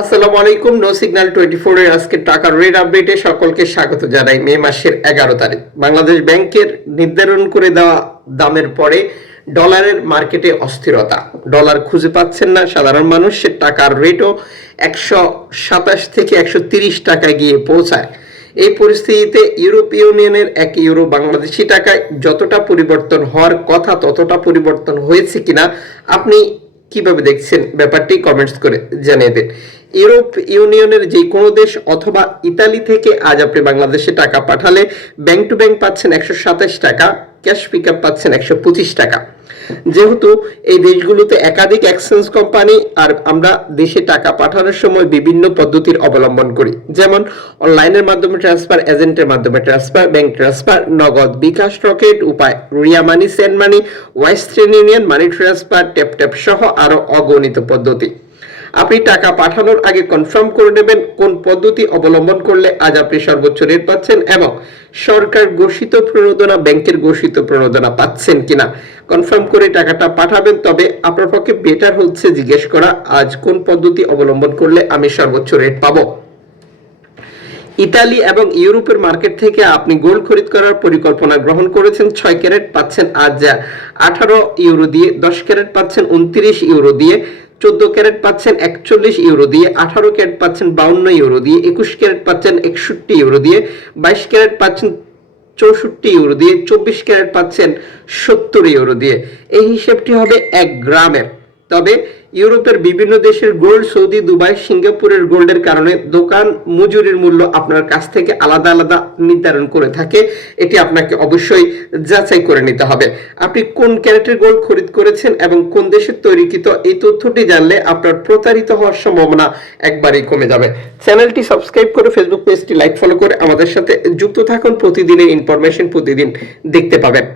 আসসালামু আলাইকুম। No signal 24 এর আজকে টাকার রেট আপডেটে সকলকে স্বাগত জানাই। মে মাসের 11 তারিখ বাংলাদেশ ব্যাংকের নির্ধারণ করে দেওয়া দামের পরে ডলারের মার্কেটে অস্থিরতা। ডলার খুঁজে পাচ্ছেন না সাধারণ মানুষ, সে টাকার রেটও 127 থেকে 130 টাকায় গিয়ে পৌঁছায়। এই পরিস্থিতিতে ইউরোপীয় ইউনিয়নের 1 ইউরো বাংলাদেশি টাকায় যতটা পরিবর্তন হওয়ার কথা ততটা পরিবর্তন হয়েছে কিনা আপনি কিভাবে দেখছেন ব্যাপারটি কমেন্টস করে জানিয়ে দিন। ইউরোপ ইউনিয়নের যে কোনো দেশ অথবা ইতালি থেকে আজ আপনি বাংলাদেশে টাকা পাঠালে ব্যাংক টু ব্যাংক পাচ্ছেন 127 টাকা, ক্যাশ পিক আপ পাচ্ছেন 125 টাকা। যেহেতু এই দেশগুলোতে একাধিক এক্সচেঞ্জ কোম্পানি আর আমরা দেশে টাকা পাঠানোর সময় বিভিন্ন পদ্ধতির অবলম্বন করি, যেমন অনলাইনের মাধ্যমে ট্রান্সফার, এজেন্টের মাধ্যমে ট্রান্সফার, ব্যাংক ট্রান্সফার, নগদ, bKash, Rocket, Upay, Ria Money, send money, Western Union, money transfer, Tap Tap সহ আরো অগণিত পদ্ধতি। আপনি টাকা পাঠানোর আগে কনফার্ম করে নেবেন কোন পদ্ধতি অবলম্বন করলে আজ আপনি সর্বোচ্চ রেট পাচ্ছেন এবং সরকার ঘোষিত প্রণোদনা, ব্যাংকের ঘোষিত প্রণোদনা পাচ্ছেন কিনা কনফার্ম করে টাকাটা পাঠাবেন। তবে আপনার পক্ষে বেটার হচ্ছে জিজ্ঞেস করা আজ কোন পদ্ধতি অবলম্বন করলে আমি সর্বোচ্চ রেট পাবো। ইতালি এবং ইউরোপের মার্কেট থেকে আপনি গোল্ড খরিদ করার পরিকল্পনা গ্রহণ করেছেন। 6 ক্যারেট পাচ্ছেন আজ 18 ইউরো দিয়ে, 10 ক্যারেট পাচ্ছেন 29 ইউরো দিয়ে, 14 ক্যারেট পাচ্ছেন 41 ইউরো দিয়ে, 18 ক্যারেট পাচ্ছেন 52 ইউরো দিয়ে, 21 ক্যারেট পাচ্ছেন 61 ইউরো দিয়ে, 22 ক্যারেট পাচ্ছেন 64 ইউরো দিয়ে, 24 ক্যারেট পাচ্ছেন 70 ইউরো দিয়ে। এই হিসাবটি হবে 1 গ্রামের। তবে ইউরোপের বিভিন্ন দেশের গোল্ড, সৌদি, দুবাই, সিঙ্গাপুরের গোল্ডের কারণে দোকান মজুরির মূল্য আপনার কাছ থেকে আলাদা আলাদা নির্ধারণ করে থাকে। এটি আপনাকে অবশ্যই যাচাই করে নিতে হবে আপনি কোন ক্যারেটের গোল্ড খরিদ করেছেন এবং কোন দেশের তৈরিকৃত। এই তথ্যটি জানলে আপনার প্রতারিত হওয়ার সম্ভাবনা একবারই কমে যাবে। চ্যানেলটি সাবস্ক্রাইব করে ফেসবুক পেজটি লাইক ফলো করে আমাদের সাথে যুক্ত থাকুন। প্রতিদিনের ইনফরমেশন প্রতিদিন দেখতে পাবেন।